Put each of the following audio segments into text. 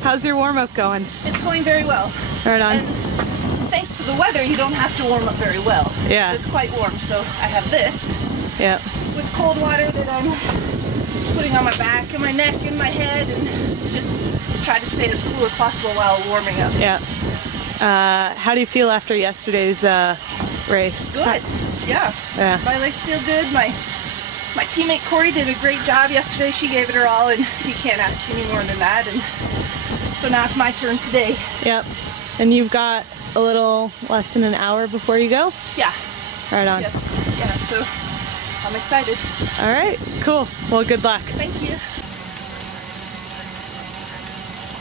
How's your warm-up going? It's going very well. Right on. And thanks to the weather, you don't have to warm up very well. Yeah. It's quite warm, so I have this. Yeah. With cold water that I'm putting on my back and my neck and my head, and just try to stay as cool as possible while warming up. Yeah. How do you feel after yesterday's race? Good. Yeah. My legs feel good. My teammate Corey did a great job yesterday. She gave it her all, and you can't ask any more than that. And so now it's my turn today. Yep. And you've got a little less than an hour before you go? Yeah. Right on. Yes. Yeah. So I'm excited. All right. Cool. Well, good luck. Thank you.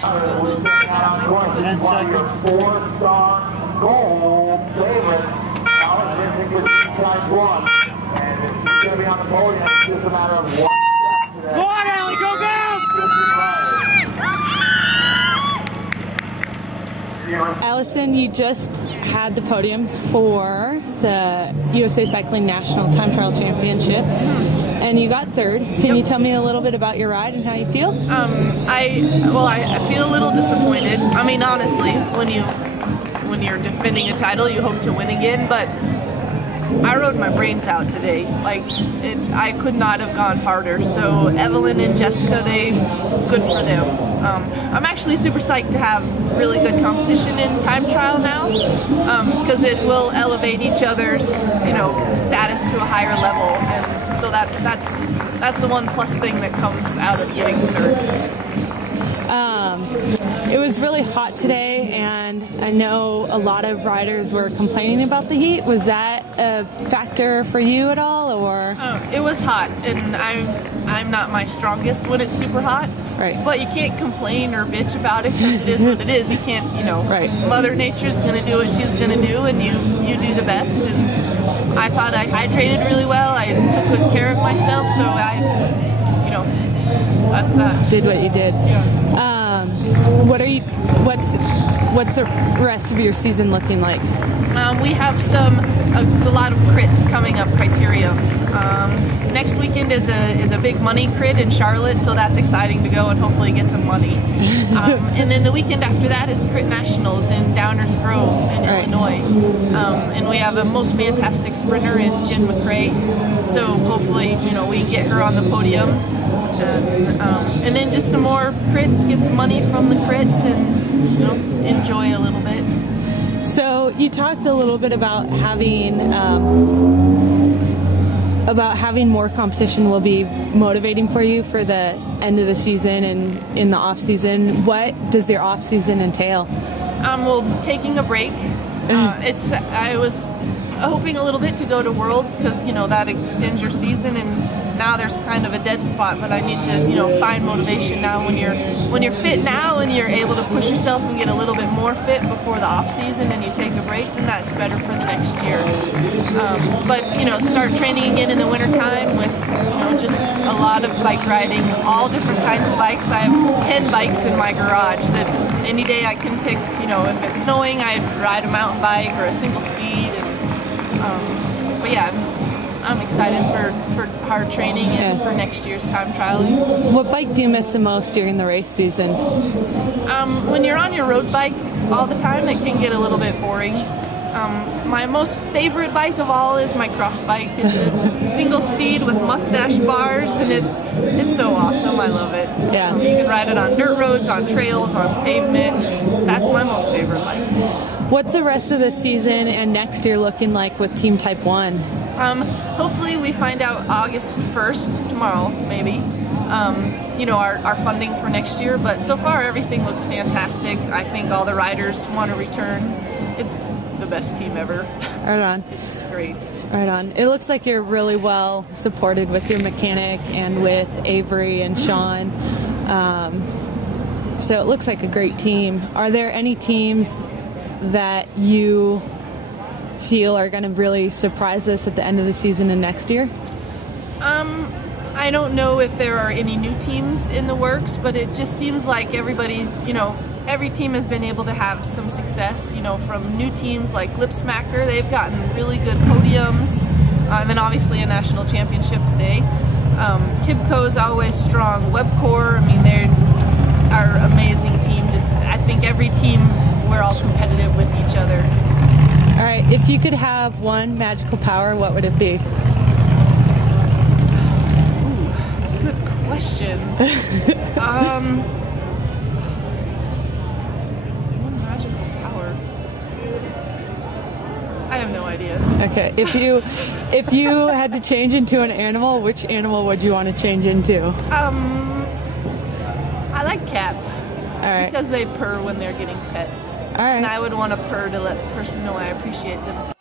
10 seconds. 4-star gold favorite. Alison is times 1. And she's going to be on the podium. It's just a matter of 1 step today. Go on, Allie, go down! Alison, you just had the podiums for the USA Cycling National Time Trial Championship, and you got third. Can you tell me a little bit about your ride and how you feel? I feel a little disappointed. I mean, honestly, when you're defending a title, you hope to win again, but I rode my brains out today. Like, I could not have gone harder. So Evelyn and Jessica, good for them. I'm actually super psyched to have really good competition in time trial now, because it will elevate each other's, status to a higher level, and so that's the one plus thing that comes out of getting third. It was really hot today, and I know a lot of riders were complaining about the heat. Was that a factor for you at all, or? It was hot, and I'm not my strongest when it's super hot. Right. But you can't complain or bitch about it, because it is what it is. You can't, Right. Mother Nature's going to do what she's going to do, and you do the best. And I thought I hydrated really well. I took good care of myself, so that's that. Did what you did. Yeah. What's the rest of your season looking like? We have a lot of crits coming up, criteriums. Next weekend is a big money crit in Charlotte, so that's exciting to go and hopefully get some money. And then the weekend after that is Crit Nationals in Downers Grove in Illinois. And we have a most fantastic sprinter in Jen McRae, so hopefully we can get her on the podium. And then just some more crits, get some money from the crits, and enjoy a little bit. So you talked a little bit about having more competition will be motivating for you for the end of the season and in the off season. What does your off season entail? Well, taking a break. I was hoping a little bit to go to Worlds, because that extends your season, and now there's kind of a dead spot. But I need to find motivation now. When you're fit now and you're able to push yourself and get a little bit more fit before the off season, and you take a break, then that's better for the next year. But start training again in the winter time with just a lot of bike riding, all different kinds of bikes. I have 10 bikes in my garage that any day I can pick. If it's snowing, I'd ride a mountain bike or a single speed. But yeah, I'm excited for hard training and for next year's time trialing. What bike do you miss the most during the race season? When you're on your road bike all the time, it can get a little bit boring. My most favorite bike of all is my cross bike. It's a single speed with mustache bars, and it's so awesome. I love it. Yeah. You can ride it on dirt roads, on trails, on pavement. That's my most favorite bike. What's the rest of the season and next year looking like with Team Type 1? Hopefully we find out August 1st, tomorrow maybe, our funding for next year. But so far everything looks fantastic. I think all the riders want to return. It's the best team ever. Right on. It's great. Right on. It looks like you're really well supported with your mechanic and with Avery and Sean. So it looks like a great team. Are there any teams that you feel are going to really surprise us at the end of the season and next year? I don't know if there are any new teams in the works, but it just seems like everybody's, every team has been able to have some success, from new teams like Lipsmacker. They've gotten really good podiums, and then obviously a national championship today. Tibco's always strong. Webcor, I mean, they're our amazing team. I think every team, we're all competitive with each other. All right, if you could have one magical power, what would it be? Ooh, good question. One magical power. I have no idea. Okay, if you had to change into an animal, which animal would you want to change into? I like cats. All right. Because they purr when they're getting pet. All right. And I would want to purr to let the person know I appreciate them.